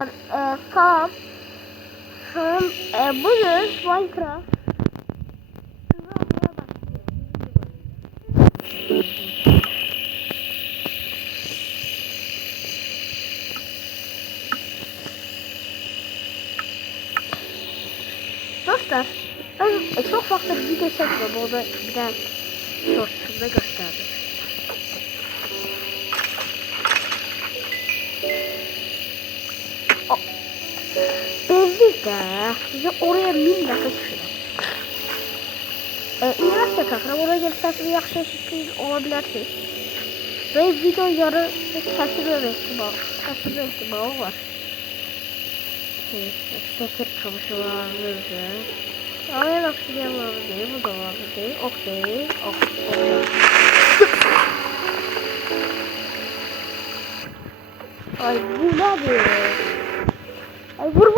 Sam bugün Minecraft dostlar, ben çok farklı bir video çektim. Orada bir tane shorts'umda gösterdim. Bezlikte size oraya minnete düşürüm. İnançla takıram, oraya gelirseniz bir yaxşı eşitliyiz olabilirsiniz. Ve video yarı kesilme ihtimali var. Şeker kamışılarımızı. Aynen oksijen var değil, bu da var değil. Okey, okey. Ay bu nedir? Ay vur.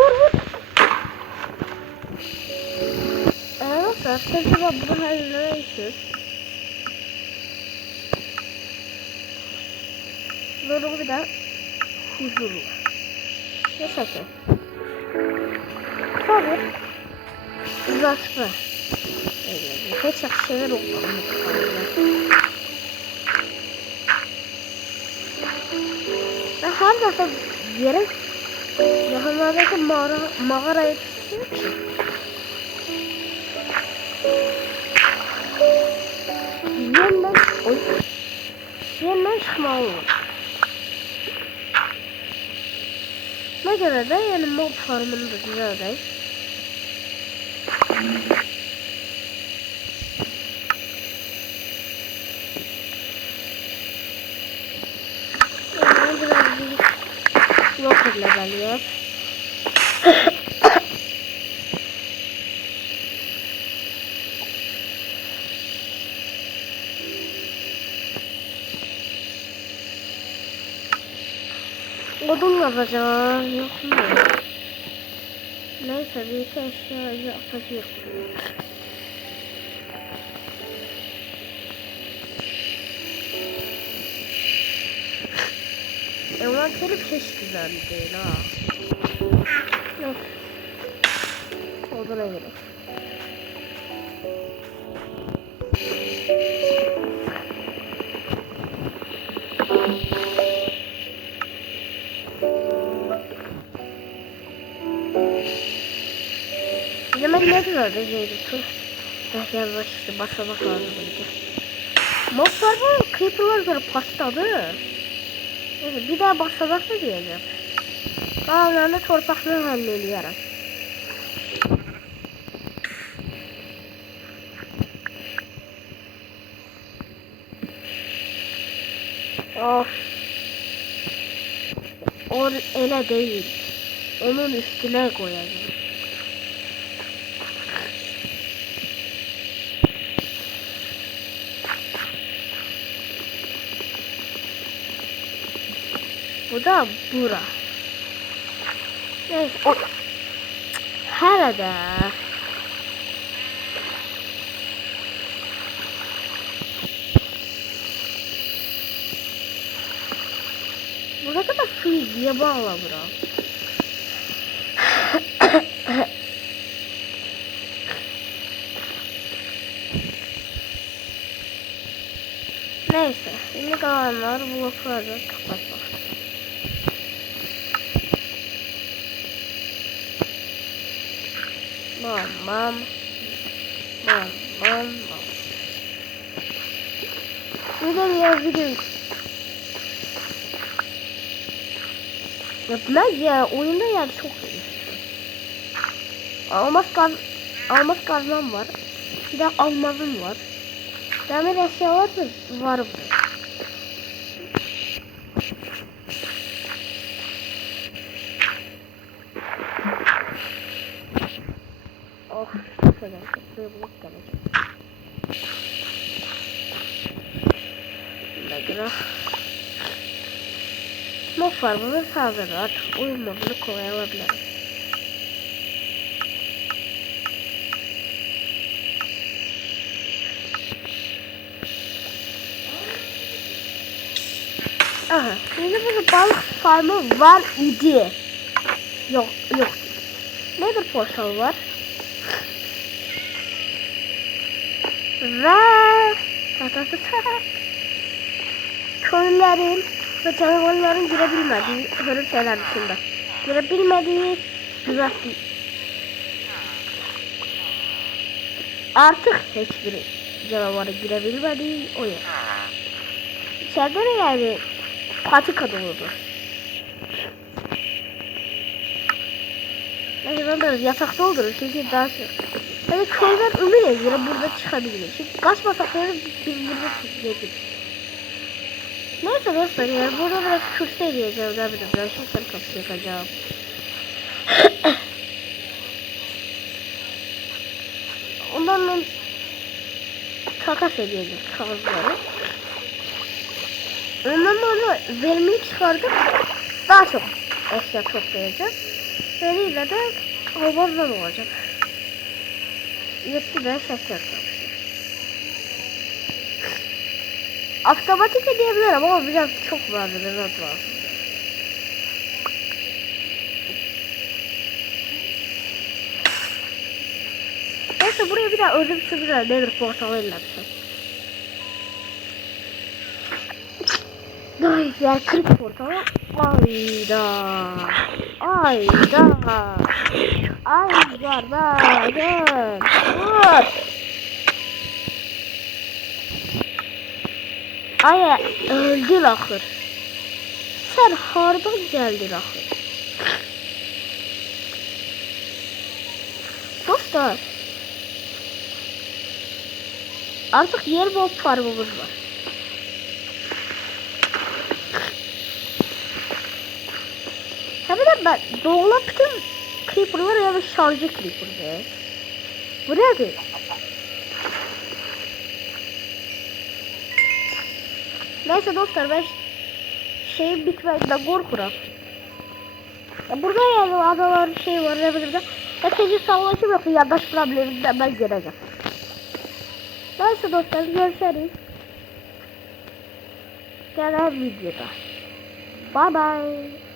Nasıl? Sesime bunu hazırlayışız. Bunu bir daha huzurlu. Ne şekil? Tabii. Uzatma. Hiç yaxşı şeyler olmalı. Ben her defa yerim yakınlardaki mağaraya düştüm ki. Yeniden çıkmalı olur. Ne göre de yani mob farmını da güzel değil. Yani biraz bir yok edilebiliyor. Odun yapacağım, yok mu? Neyse bir iki eşya yapacağım. Envanteri hiç güzel değil ha. Neyse. Oduna gerek. Yemek ne güzel de şeydi. Yazmak işte başlamak lazımdı. Moblar bu creeper'lar göre patladı. Evet, bir daha başlamak mı diyeceğim. Dağlarını torpaklığı hallediyorum. Of. O ele değil. Onun üstüne koyacağım. Bu da bura. Neyse o. Herhalde. Burada da suyu diye bağla bura. Neyse. Şimdi kalanlar bloklarda kapatmak. Bam. Video. Yapmaz ya, oyunda yani çok iyi. Almaz kazmam var. Bir de almazım var. Demir eşyalar da var burada. Oh, şöyle buraya bulup geleceğim. Mesela mob farmını sağladı, artık oyun modunu kolay alabilirim. Aha, şimdi burada balık farmı var idi. Yok yok. Nedir portal var? Ve köylülerin ve canavarların girebilmediği böyle şeyler dışında. Girebilmediği güzel. Artık hiçbir canavara girebilmediği o yer. İçeride de yani patika doludur. Yani ben biraz yatakta olurum çünkü daha çok. Yani köyler ömür göre burada çıkabilir. Çünkü kaçmasak da biz burada çıkabiliriz. Neyse dostlar yani burada biraz kürse diyeceğim. Ben şimdi sen kapı yakacağım. Ondan ben takas edeceğim kazları. Ondan sonra verimli çıkardık. Daha çok eşya toplayacağız. Veriyle de havuzdan olacak. 75 eşya toplayacağız. Otomatik diyebilirim ama biraz çok vardı. Biraz lazım. Neyse buraya bir daha özel bir güzel nedir portalıyla bir şey. Ay ya 40 portalı. Ayda. Ayda. Ayda. Gel. Dur. Ay öldün ahır. Sen hardan geldin ahır. Dostlar. Artık yer mob farmımız var. Hem de ben doğulan bütün creeper'lar ya da şarjı creeper'dı. Bu nedir? Neyse dostlar ben şeyin bitmesinden korkuram. Ya burada yani adalar şey var ne bileyim de. Herkese savaşım yok yandaş problemimden ben geleceğim. Neyse dostlar görüşürüz. Gelen videoda. Bye bye.